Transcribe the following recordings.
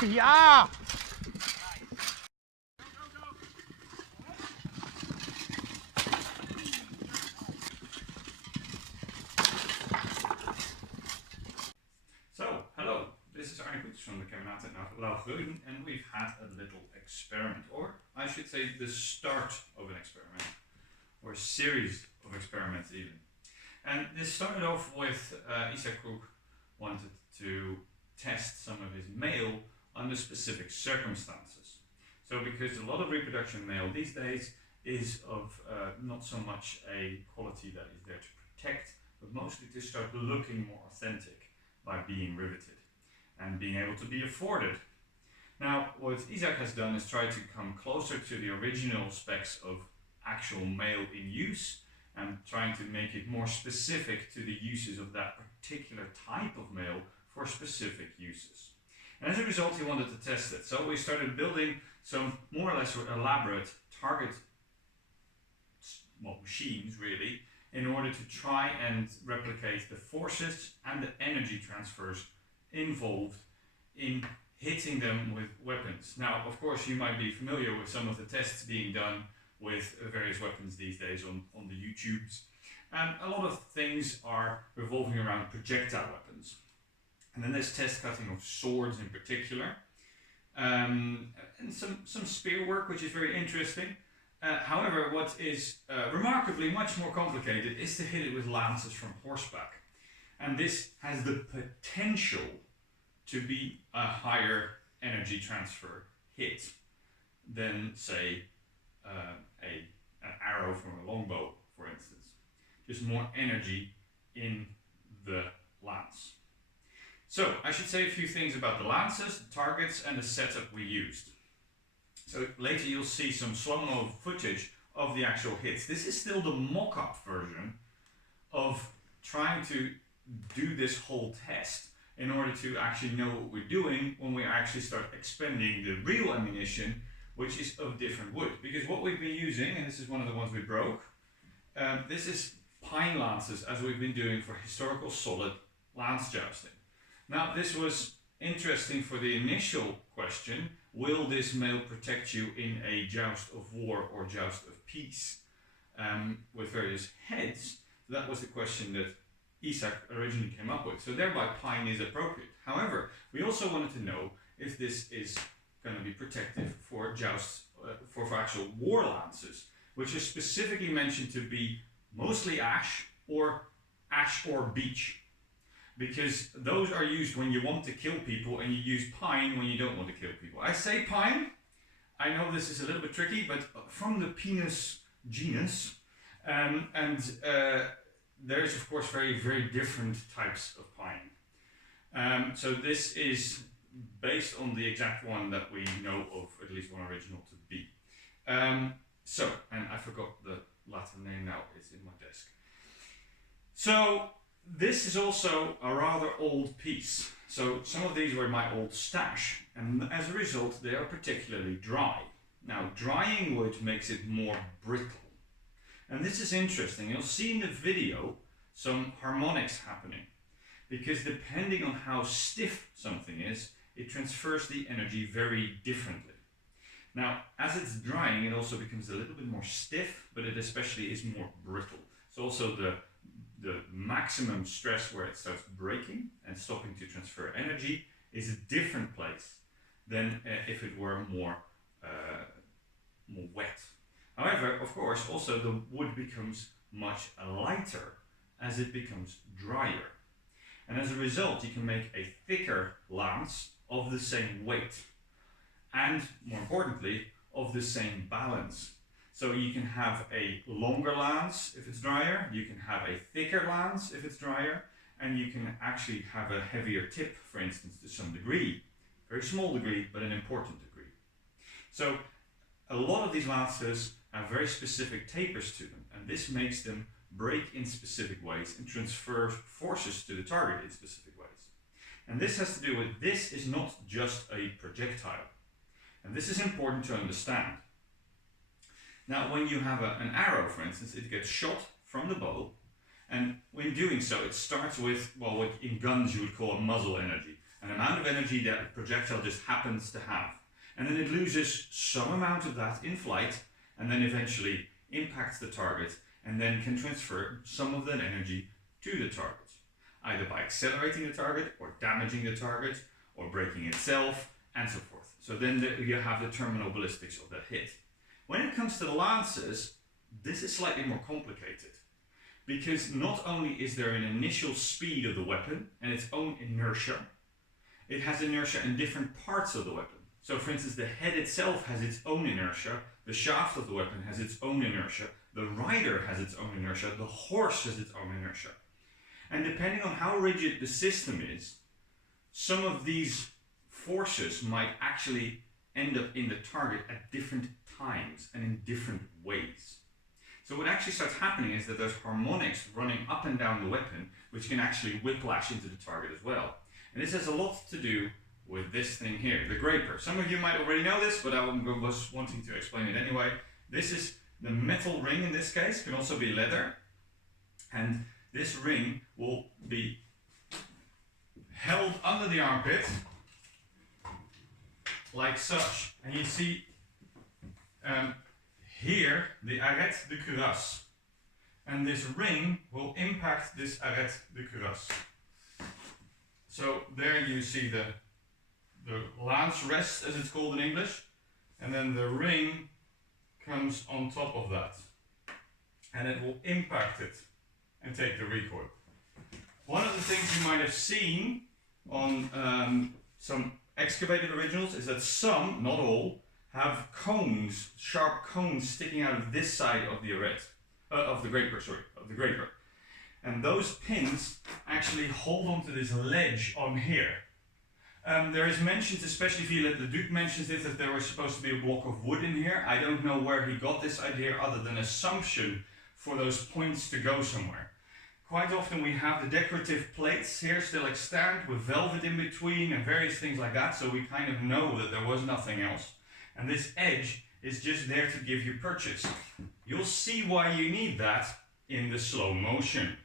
Ja! So, hello, this is Arrêt from the Cabinet Ridden, and we've had a little experiment, or I should say the start of an experiment, or a series of experiments even. And this started off with Isaac Cook wanted to test some of his mail under specific circumstances. So because a lot of reproduction mail these days is of not so much a quality that is there to protect, but mostly to start looking more authentic by being riveted and being able to be afforded. Now, what Isaac has done is try to come closer to the original specs of actual mail in use and trying to make it more specific to the uses of that particular type of mail for specific uses. And as a result, he wanted to test it. So we started building some more or less elaborate target machines, really, in order to try and replicate the forces and the energy transfers involved in hitting them with weapons. Now, of course, you might be familiar with some of the tests being done with various weapons these days on the YouTubes. And a lot of things are revolving around projectile weapons. And then there's test cutting of swords in particular. And some spear work, which is very interesting. However, what is remarkably much more complicated is to hit it with lances from horseback. And this has the potential to be a higher energy transfer hit than, say, an arrow from a longbow, for instance. Just more energy in the lance. So, I should say a few things about the lances, the targets, and the setup we used. So later you'll see some slow-mo footage of the actual hits. This is still the mock-up version of trying to do this whole test in order to actually know what we're doing when we actually start expending the real ammunition, which is of different wood. Because what we've been using, and this is one of the ones we broke, this is pine lances, as we've been doing for historical solid lance jousting. Now this was interesting for the initial question, will this mail protect you in a joust of war or joust of peace with various heads? That was the question that Isaac originally came up with. So thereby pine is appropriate. However, we also wanted to know if this is going to be protective for jousts, for actual war lances, which is specifically mentioned to be mostly ash or beech. Because those are used when you want to kill people, and you use pine when you don't want to kill people. I say pine, I know this is a little bit tricky, but from the Pinus genus, there is of course very, very different types of pine. So this is based on the exact one that we know of, at least one original to be. And I forgot the Latin name now, it's in my desk. So, this is also a rather old piece. So some of these were my old stash, and as a result they are particularly dry. Now drying wood makes it more brittle. And this is interesting. You'll see in the video some harmonics happening. Because depending on how stiff something is, it transfers the energy very differently. Now as it's drying it also becomes a little bit more stiff, but it especially is more brittle. So also the maximum stress where it starts breaking and stopping to transfer energy is a different place than if it were more wet. However, of course, also the wood becomes much lighter as it becomes drier. And as a result, you can make a thicker lance of the same weight and, more importantly, of the same balance. So you can have a longer lance if it's drier, you can have a thicker lance if it's drier, and you can actually have a heavier tip, for instance, to some degree. Very small degree, but an important degree. So a lot of these lances have very specific tapers to them, and this makes them break in specific ways and transfer forces to the target in specific ways. And this has to do with, this is not just a projectile. And this is important to understand. Now, when you have an arrow, for instance, it gets shot from the bow, and when doing so, it starts with, well, what in guns you would call a muzzle energy. And an amount of energy that the projectile just happens to have. And then it loses some amount of that in flight, and then eventually impacts the target, and then can transfer some of that energy to the target, either by accelerating the target, or damaging the target, or breaking itself, and so forth. So then you have the terminal ballistics of that hit. When it comes to the lances, this is slightly more complicated, because not only is there an initial speed of the weapon and its own inertia, it has inertia in different parts of the weapon. So for instance, the head itself has its own inertia, the shaft of the weapon has its own inertia, the rider has its own inertia, the horse has its own inertia. And depending on how rigid the system is, some of these forces might actually end up in the target at different times and in different ways. So what actually starts happening is that there's harmonics running up and down the weapon, which can actually whiplash into the target as well. And this has a lot to do with this thing here, the graper. Some of you might already know this, but I was wanting to explain it anyway. This is the metal ring in this case, can also be leather. And this ring will be held under the armpit, like such. And you see here the arrêt de curass. And this ring will impact this arrêt de curass. So there you see the lance rest, as it's called in English, and then the ring comes on top of that, and it will impact it and take the recoil. One of the things you might have seen on some excavated originals is that some, not all, have cones, sharp cones sticking out of this side of the arrêt, of the graper. And those pins actually hold onto this ledge on here. There is mentions, especially Viollet le Duc mentions this, that there was supposed to be a block of wood in here. I don't know where he got this idea other than assumption for those points to go somewhere. Quite often we have the decorative plates here still extant with velvet in between and various things like that, so we kind of know that there was nothing else. And this edge is just there to give you purchase. You'll see why you need that in the slow motion.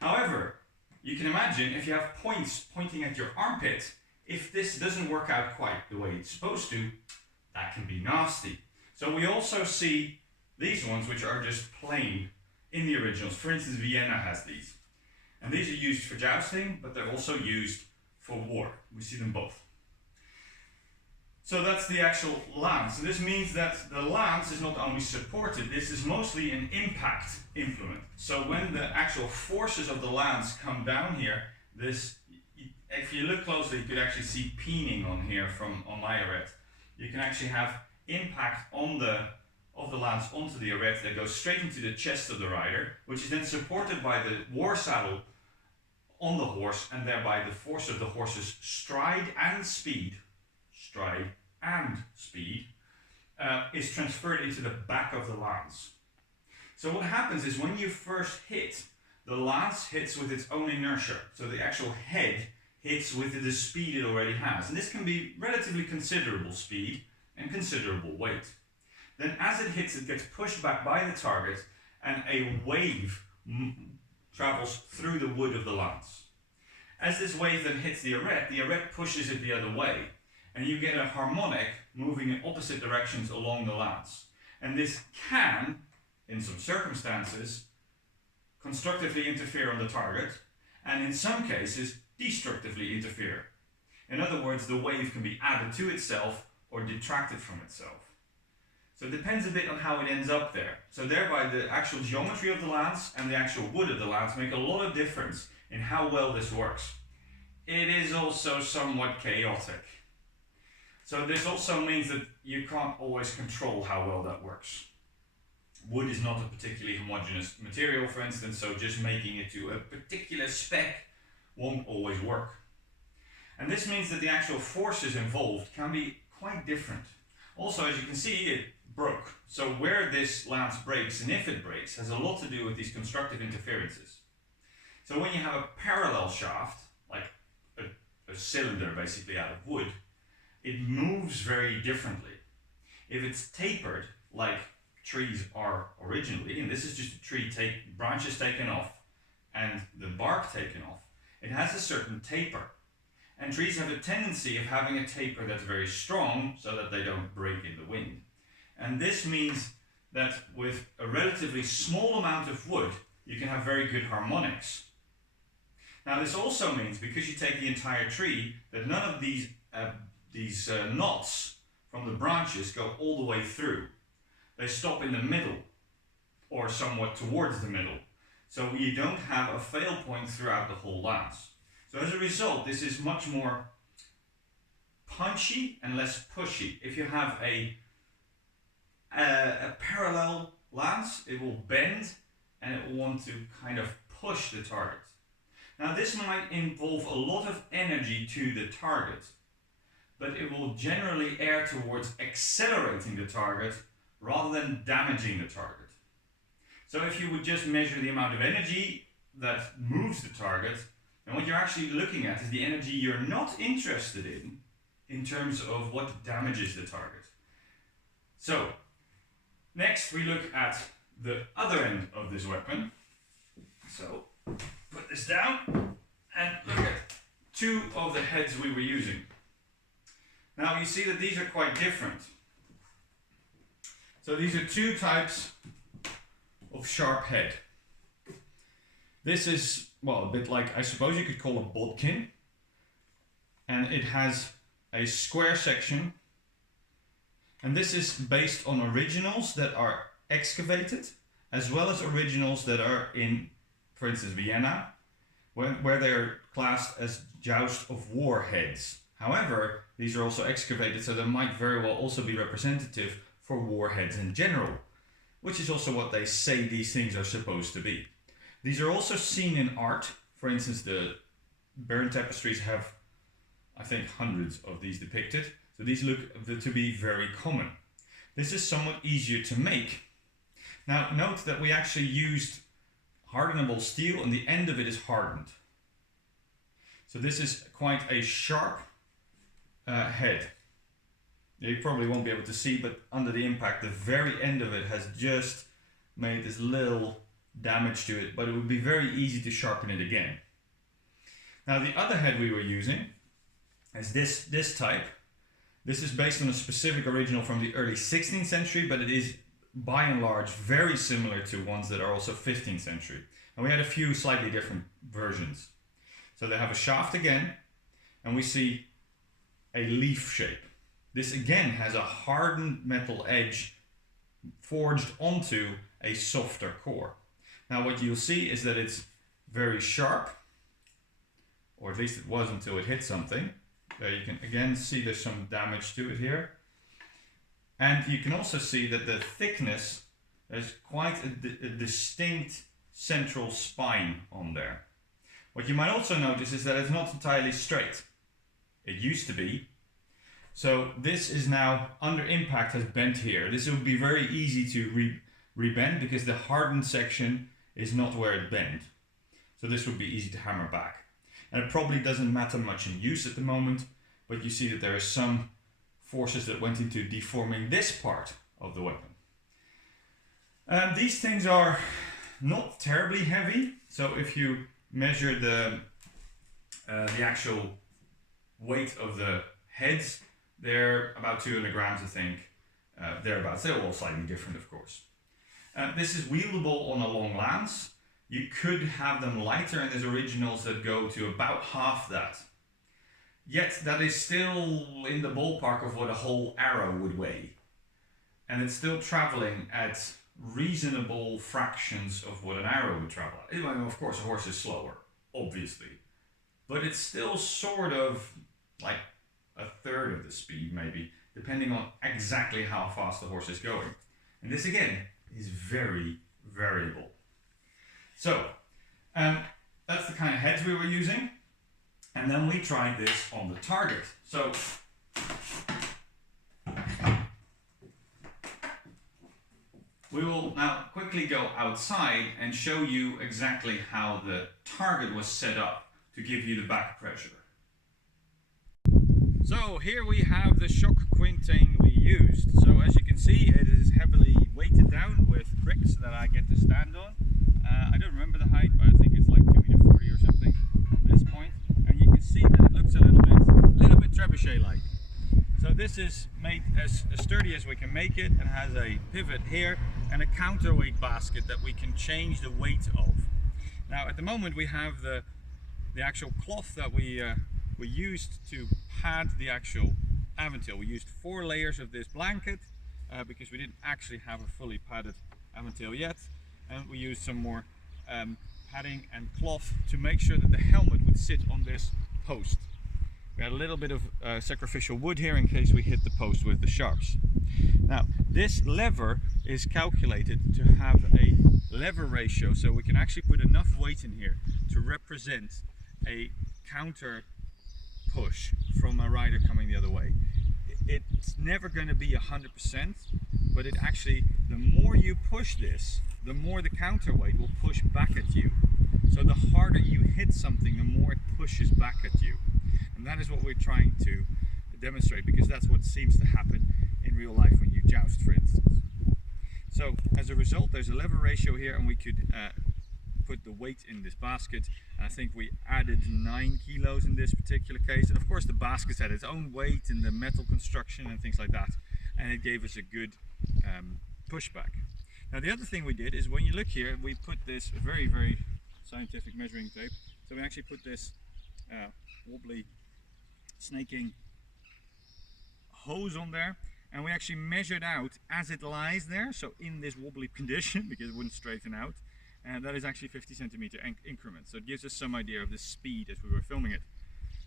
However, you can imagine if you have points pointing at your armpit, if this doesn't work out quite the way it's supposed to, that can be nasty. So we also see these ones, which are just plain in the originals. For instance, Vienna has these. And these are used for jousting, but they're also used for war. We see them both. So that's the actual lance. And this means that the lance is not only supported, this is mostly an impact implement. So when the actual forces of the lance come down here, this, if you look closely, you could actually see peening on here on my arrêt. You can actually have impact of the lance onto the arrêt that goes straight into the chest of the rider, which is then supported by the war saddle on the horse, and thereby the force of the horse's stride and speed is transferred into the back of the lance. So what happens is when you first hit, the lance hits with its own inertia. So the actual head hits with the speed it already has. And this can be relatively considerable speed and considerable weight. Then as it hits, it gets pushed back by the target, and a wave travels through the wood of the lance. As this wave then hits the arrêt pushes it the other way, and you get a harmonic moving in opposite directions along the lance. And this can, in some circumstances, constructively interfere on the target, and in some cases, destructively interfere. In other words, the wave can be added to itself or detracted from itself. So it depends a bit on how it ends up there. So thereby the actual geometry of the lance and the actual wood of the lance make a lot of difference in how well this works. It is also somewhat chaotic. So this also means that you can't always control how well that works. Wood is not a particularly homogeneous material, for instance, so just making it to a particular spec won't always work. And this means that the actual forces involved can be quite different. Also, as you can see, it broke. So where this lance breaks, and if it breaks, has a lot to do with these constructive interferences. So when you have a parallel shaft, like a cylinder basically out of wood, it moves very differently. If it's tapered, like trees are originally, and this is just a tree, branches taken off and the bark taken off, it has a certain taper. And trees have a tendency of having a taper that's very strong so that they don't break in the wind. And this means that with a relatively small amount of wood, you can have very good harmonics. Now this also means, because you take the entire tree, that none of these knots from the branches go all the way through. They stop in the middle, or somewhat towards the middle. So you don't have a fail point throughout the whole lance. So as a result, this is much more punchy and less pushy. If you have a parallel lance, it will bend and it will want to kind of push the target. Now this might involve a lot of energy to the target, but it will generally err towards accelerating the target rather than damaging the target. So if you would just measure the amount of energy that moves the target, then what you're actually looking at is the energy you're not interested in terms of what damages the target. So next we look at the other end of this weapon. So put this down and look at two of the heads we were using. Now you see that these are quite different. So these are two types of sharp head. This is, well, a bit like, I suppose you could call a bodkin, and it has a square section, and this is based on originals that are excavated, as well as originals that are in, for instance, Vienna, where they're classed as joust of war heads. However, these are also excavated, so they might very well also be representative for war heads in general, which is also what they say these things are supposed to be. These are also seen in art. For instance, the Baron tapestries have, I think, hundreds of these depicted. So these look to be very common. This is somewhat easier to make. Now note that we actually used hardenable steel and the end of it is hardened. So this is quite a sharp head. You probably won't be able to see, but under the impact, the very end of it has just made this little damage to it, but it would be very easy to sharpen it again. Now the other head we were using is this type. This is based on a specific original from the early 16th century, but it is by and large very similar to ones that are also 15th century. And we had a few slightly different versions. So they have a shaft again, and we see a leaf shape. This again has a hardened metal edge forged onto a softer core. Now what you'll see is that it's very sharp, or at least it was until it hit something. There you can again see there's some damage to it here. And you can also see that the thickness, there's quite a distinct central spine on there. What you might also notice is that it's not entirely straight. It used to be. So this is now under impact has bent here. This would be very easy to rebend because the hardened section is not where it bent. So this would be easy to hammer back. And it probably doesn't matter much in use at the moment, but you see that there are some forces that went into deforming this part of the weapon. These things are not terribly heavy. So if you measure the actual weight of the heads, they're about 200 grams, I think, thereabouts. They're all slightly different, of course. This is wieldable on a long lance. You could have them lighter, and there's originals that go to about half that. Yet that is still in the ballpark of what a whole arrow would weigh. And it's still traveling at reasonable fractions of what an arrow would travel at. Of course, a horse is slower, obviously. But it's still sort of like a third of the speed, maybe, depending on exactly how fast the horse is going. And this, again, is very variable. So, that's the kind of heads we were using. And then we tried this on the target. So, we will now quickly go outside and show you exactly how the target was set up to give you the back pressure. So here we have the shock quintain we used. So as you can see, it is heavily weighted down with bricks that I get to stand on. I don't remember the height, but I think it's like 2.40 meters or something at this point. And you can see that it looks a little bit trebuchet-like. So this is made as sturdy as we can make it and has a pivot here and a counterweight basket that we can change the weight of. Now at the moment we have the actual cloth that we used to pad the actual aventail. We used 4 layers of this blanket because we didn't actually have a fully padded aventail yet, and we used some more padding and cloth to make sure that the helmet would sit on this post. We had a little bit of sacrificial wood here in case we hit the post with the sharps. Now this lever is calculated to have a lever ratio, so we can actually put enough weight in here to represent a counter push from a rider coming the other way. It's never going to be 100%, but it actually, the more you push this, the more the counterweight will push back at you. So the harder you hit something, the more it pushes back at you. And that is what we're trying to demonstrate, because that's what seems to happen in real life when you joust, for instance. So as a result, there's a lever ratio here, and we could put the weight in this basket. I think we added 9 kilos in this particular case, and of course the basket's had its own weight in the metal construction and things like that, and it gave us a good pushback. Now the other thing we did is, when you look here, we put this very, very scientific measuring tape. So we actually put this wobbly snaking hose on there, and we actually measured out as it lies there, so in this wobbly condition, because it wouldn't straighten out, and that is actually 50 centimeter increments. So it gives us some idea of the speed as we were filming it.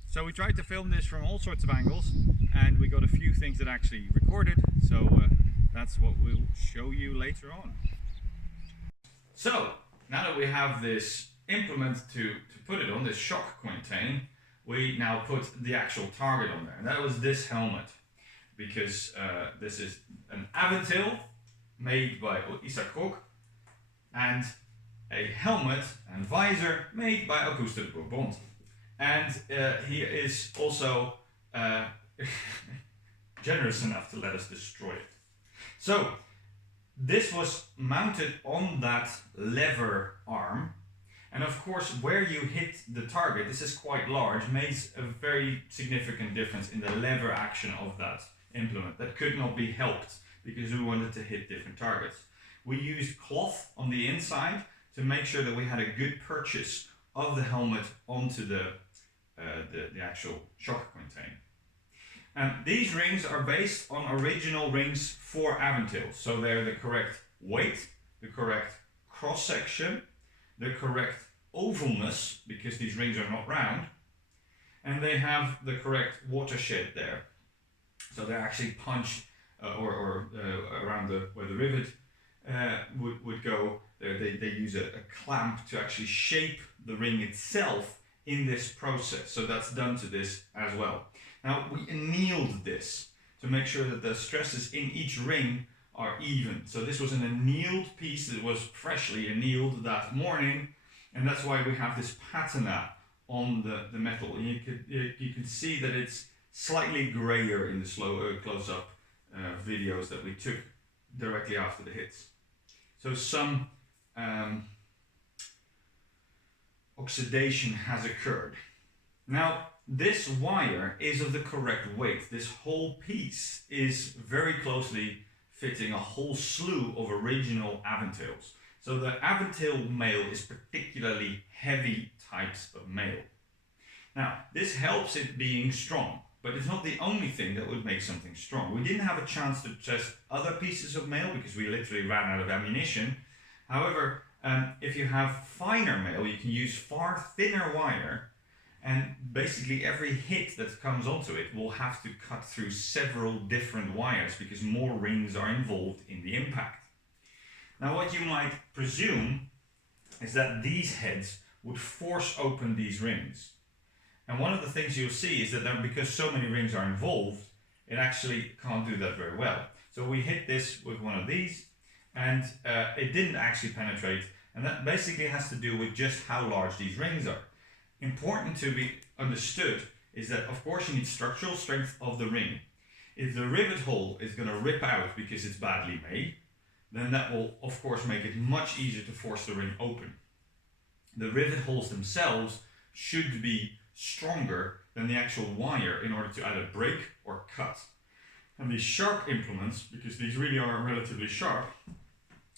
So we tried to film this from all sorts of angles, and we got a few things that actually recorded, so that's what we'll show you later on. So now that we have this implement to put it on, this shock quintain, we now put the actual target on there, and that was this helmet, because this is an aventail made by Isaac Kok, and a helmet and visor made by Auguste de Bourbon. And he is also generous enough to let us destroy it. So this was mounted on that lever arm, and of course where you hit the target, this is quite large, makes a very significant difference in the lever action of that implement. That could not be helped because we wanted to hit different targets. We used cloth on the inside to make sure that we had a good purchase of the helmet onto the actual shock quintain. And these rings are based on original rings for aventails, so they're the correct weight, the correct cross section, the correct ovalness, because these rings are not round, and they have the correct watershed there. So they're actually punched around where the rivet would go. They use a clamp to actually shape the ring itself in this process. So that's done to this as well. Now we annealed this to make sure that the stresses in each ring are even. So this was an annealed piece that was freshly annealed that morning, and that's why we have this patina on the metal. And you can see that it's slightly grayer in the slow close-up videos that we took directly after the hits. So some oxidation has occurred. Now this wire is of the correct weight. This whole piece is very closely fitting a whole slew of original aventails. So the aventail mail is particularly heavy types of mail. Now this helps it being strong, but it's not the only thing that would make something strong. We didn't have a chance to test other pieces of mail because we literally ran out of ammunition. However, if you have finer mail, you can use far thinner wire, and basically every hit that comes onto it will have to cut through several different wires because more rings are involved in the impact. Now what you might presume is that these heads would force open these rings. And one of the things you'll see is that because so many rings are involved, it actually can't do that very well. So we hit this with one of these, and it didn't actually penetrate, and that basically has to do with just how large these rings are. Important to be understood is that of course you need structural strength of the ring. If the rivet hole is going to rip out because it's badly made, then that will of course make it much easier to force the ring open. The rivet holes themselves should be stronger than the actual wire in order to either break or cut. And these sharp implements, because these really are relatively sharp,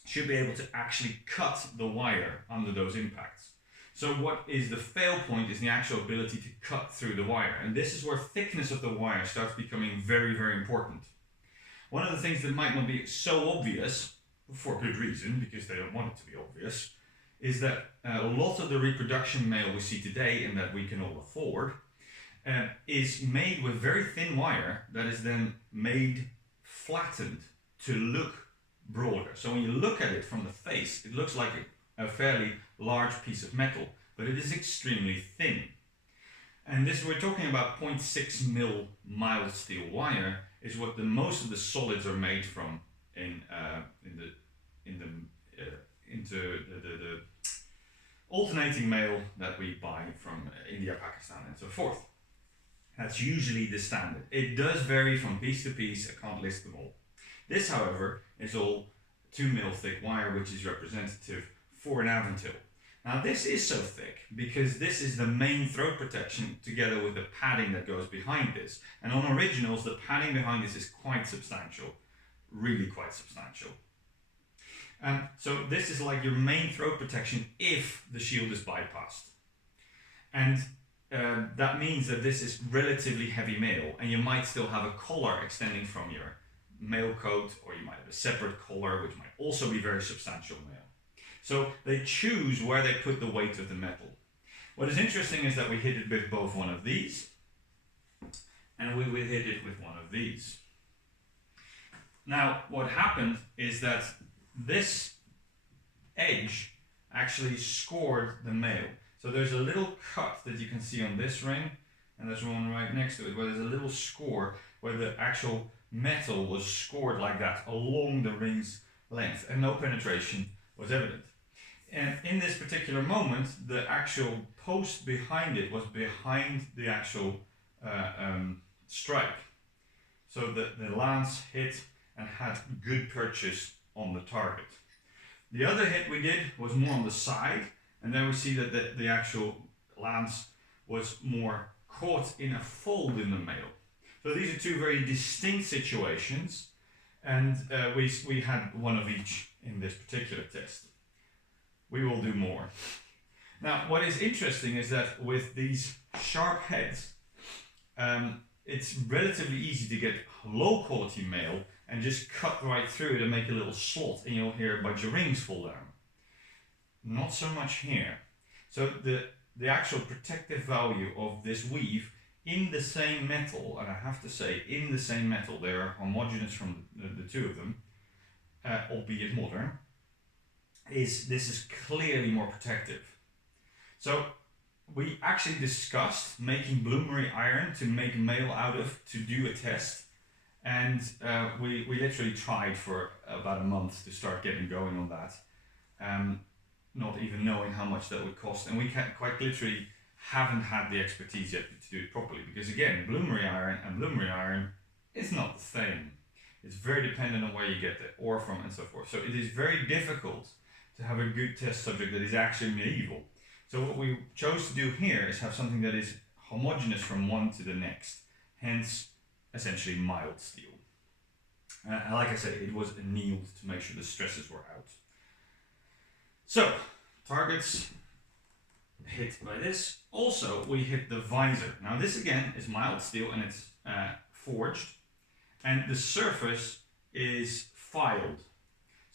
should be able to actually cut the wire under those impacts. So what is the fail point is the actual ability to cut through the wire. And this is where thickness of the wire starts becoming very, very important. One of the things that might not be so obvious, for good reason, because they don't want it to be obvious, is that a lot of the reproduction mail we see today and that we can all afford is made with very thin wire that is then made flattened to look broader. So when you look at it from the face, it looks like a fairly large piece of metal, but it is extremely thin. And this, we're talking about 0.6 mil mild steel wire, is what most of the solids are made from into the alternating mail that we buy from India, Pakistan, and so forth. That's usually the standard. It does vary from piece to piece. I can't list them all. This, however, is all 2 mil thick wire, which is representative for an aventail. Now this is so thick because this is the main throat protection together with the padding that goes behind this. And on originals, the padding behind this is quite substantial, really quite substantial. So this is like your main throat protection if the shield is bypassed. And that means that this is relatively heavy mail, and you might still have a collar extending from your mail coat, or you might have a separate collar, which might also be very substantial mail. So they choose where they put the weight of the metal. What is interesting is that we hit it with both one of these, and we will hit it with one of these. Now, what happened is that this edge actually scored the mail. So there's a little cut that you can see on this ring, and there's one right next to it where there's a little score where the actual metal was scored like that along the ring's length, and no penetration was evident. And in this particular moment, the actual post behind it was behind the actual strike. So the lance hit and had good purchase on the target. The other hit we did was more on the side, and then we see that the actual lance was more caught in a fold in the mail. So these are two very distinct situations, and we had one of each in this particular test. We will do more. Now, what is interesting is that with these sharp heads, it's relatively easy to get low quality mail and just cut right through it and make a little slot, and you'll hear a bunch of rings fall down. Not so much here. So the actual protective value of this weave in the same metal, and I have to say in the same metal, they are homogeneous from the two of them, albeit modern, this is clearly more protective. So we actually discussed making bloomery iron to make mail out of to do a test, and we literally tried for about a month to start getting going on that, not even knowing how much that would cost, and we quite literally haven't had the expertise yet to do it properly, because again, bloomery iron and bloomery iron is not the same. It's very dependent on where you get the ore from and so forth. So it is very difficult to have a good test subject that is actually medieval. So what we chose to do here is have something that is homogeneous from one to the next, hence essentially mild steel. And like I said, it was annealed to make sure the stresses were out. So, targets hit by this. Also, we hit the visor. Now this again is mild steel, and it's forged, and the surface is filed.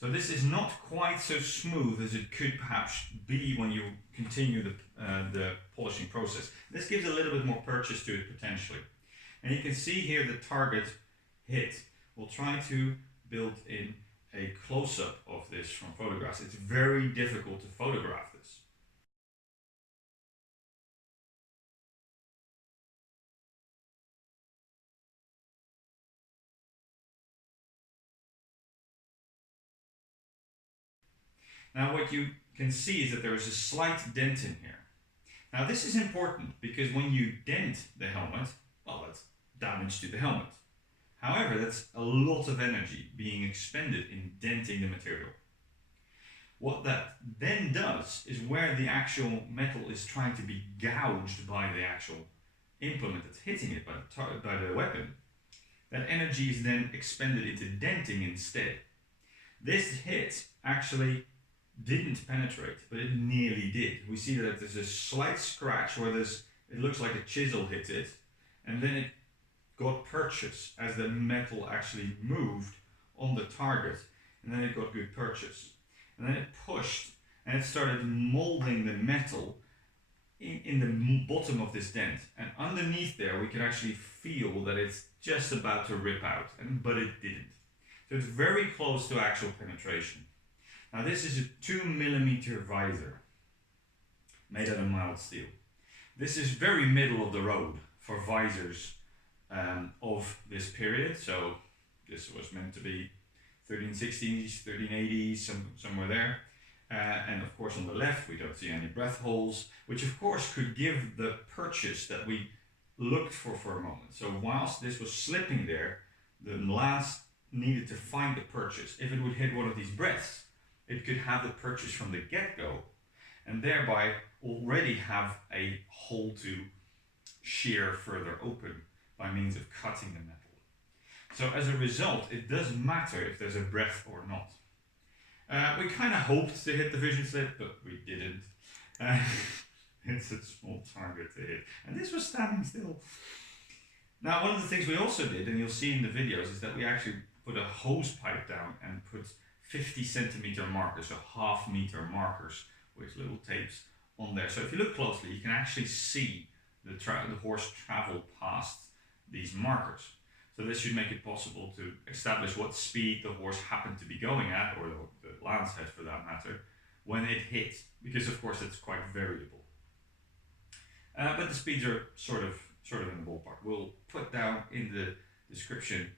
So this is not quite so smooth as it could perhaps be when you continue the polishing process. This gives a little bit more purchase to it potentially. And you can see here the target hit. We'll try to build in a close-up of this from photographs. It's very difficult to photograph this. Now what you can see is that there is a slight dent in here. Now this is important because when you dent the helmet, well, that's damage to the helmet. However, that's a lot of energy being expended in denting the material. What that then does is where the actual metal is trying to be gouged by the actual implement that's hitting it by the weapon, that energy is then expended into denting instead. This hit actually didn't penetrate, but it nearly did. We see that there's a slight scratch where it looks like a chisel hit it, and then it got purchase as the metal actually moved on the target, and then it got good purchase. And then it pushed, and it started molding the metal in the bottom of this dent. And underneath there, we can actually feel that it's just about to rip out, but it didn't. So it's very close to actual penetration. Now this is a 2mm visor made out of mild steel. This is very middle of the road for visors of this period. So this was meant to be 1360s, 1380s, somewhere there. And of course on the left we don't see any breath holes, which of course could give the purchase that we looked for a moment. So whilst this was slipping there, the lance needed to find the purchase. If it would hit one of these breaths, it could have the purchase from the get-go and thereby already have a hole to shear further open by means of cutting the metal. So as a result, it doesn't matter if there's a breath or not. We kind of hoped to hit the vision slit, but we didn't. It's a small target to hit. And this was standing still. Now, one of the things we also did, and you'll see in the videos, is that we actually put a hose pipe down and put 50cm markers, so half-meter markers with little tapes on there. So if you look closely, you can actually see the horse travel past these markers. So this should make it possible to establish what speed the horse happened to be going at, or the lance head for that matter, when it hit, because of course it's quite variable. But the speeds are sort of in the ballpark. We'll put down in the description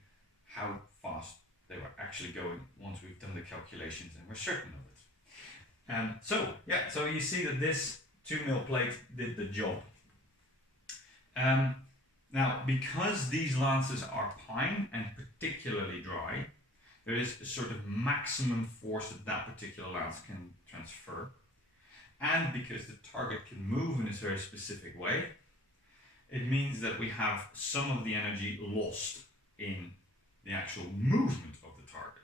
how fast they were actually going once we've done the calculations and we're certain of it. So you see that this 2mm plate did the job. Now, because these lances are pine and particularly dry, there is a sort of maximum force that particular lance can transfer. And because the target can move in a very specific way, it means that we have some of the energy lost in the actual movement of the target.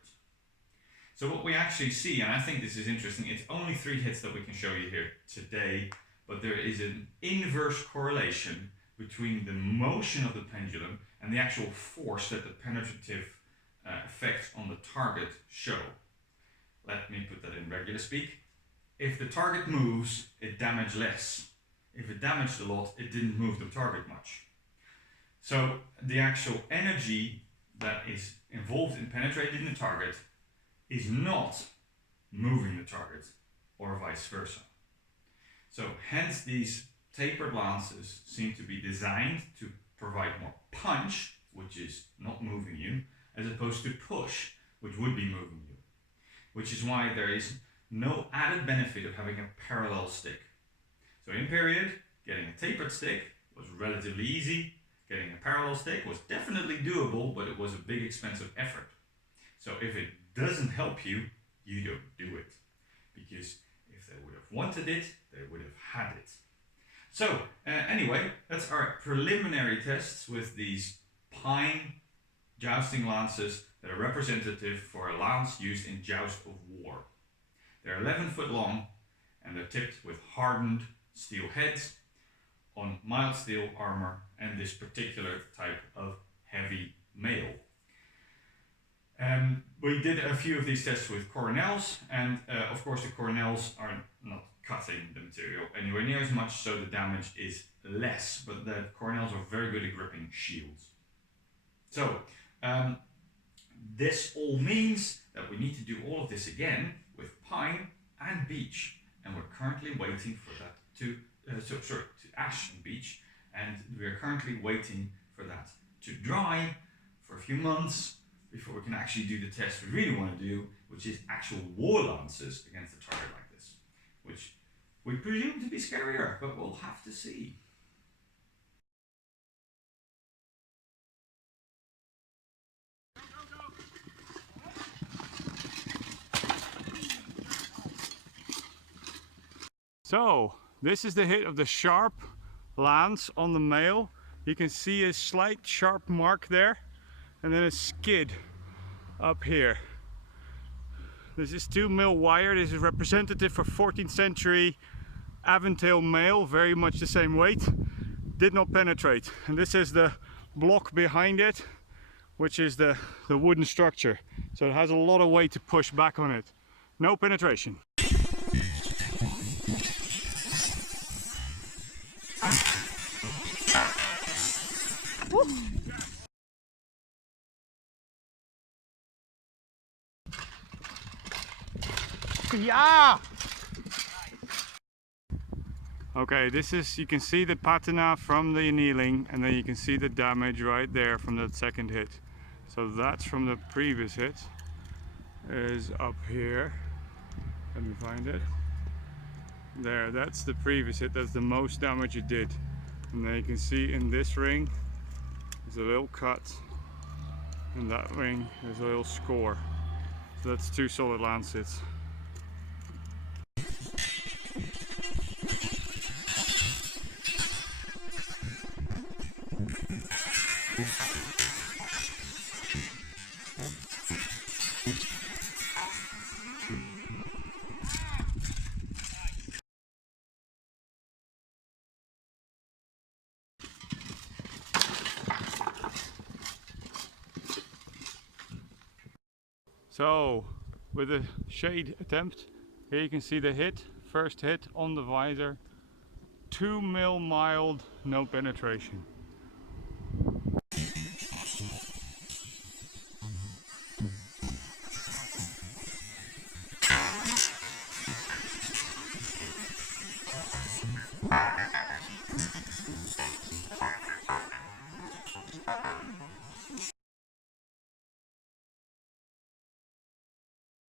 So what we actually see, and I think this is interesting, it's only 3 hits that we can show you here today, but there is an inverse correlation between the motion of the pendulum and the actual force that the penetrative effects on the target show. Let me put that in regular speak. If the target moves, it damaged less. If it damaged a lot, it didn't move the target much. So the actual energy that is involved in penetrating the target is not moving the target, or vice versa. So hence these tapered lances seem to be designed to provide more punch, which is not moving you, as opposed to push, which would be moving you. Which is why there is no added benefit of having a parallel stick. So in period, getting a tapered stick was relatively easy. Getting a parallel stick was definitely doable, but it was a big expensive effort. So if it doesn't help you, you don't do it. Because if they would have wanted it, they would have had it. So anyway, that's our preliminary tests with these pine jousting lances that are representative for a lance used in joust of war. They're 11 foot long and they're tipped with hardened steel heads on mild steel armor and this particular type of heavy mail. We did a few of these tests with coronels, and of course the coronels are not cutting the material anywhere near as much, so the damage is less, but the coronels are very good at gripping shields. So this all means that we need to do all of this again with pine and beech, and we're currently waiting for that to ash and beech, and we are currently waiting for that to dry for a few months before we can actually do the test we really want to do, which is actual war lances against a target like this, which we presume to be scarier, but we'll have to see. So this is the hit of the sharp lance on the mail, You can see a slight sharp mark there, and then a skid up here. This is 2mm wire. This is representative for 14th century aventail mail, very much the same weight. Did not penetrate. And this is the block behind it, which is the wooden structure. So it has a lot of weight to push back on it. No penetration. Yeah! Okay, this is, you can see the patina from the annealing, and then you can see the damage right there from that second hit. So that's from the previous hit. Is up here. Let me find it. There, that's the previous hit. That's the most damage it did. And then you can see in this ring, there's a little cut. In that ring, there's a little score. So that's 2 solid lancets. So, with a shade attempt, here you can see the hit, first hit on the visor, 2mm mild, no penetration.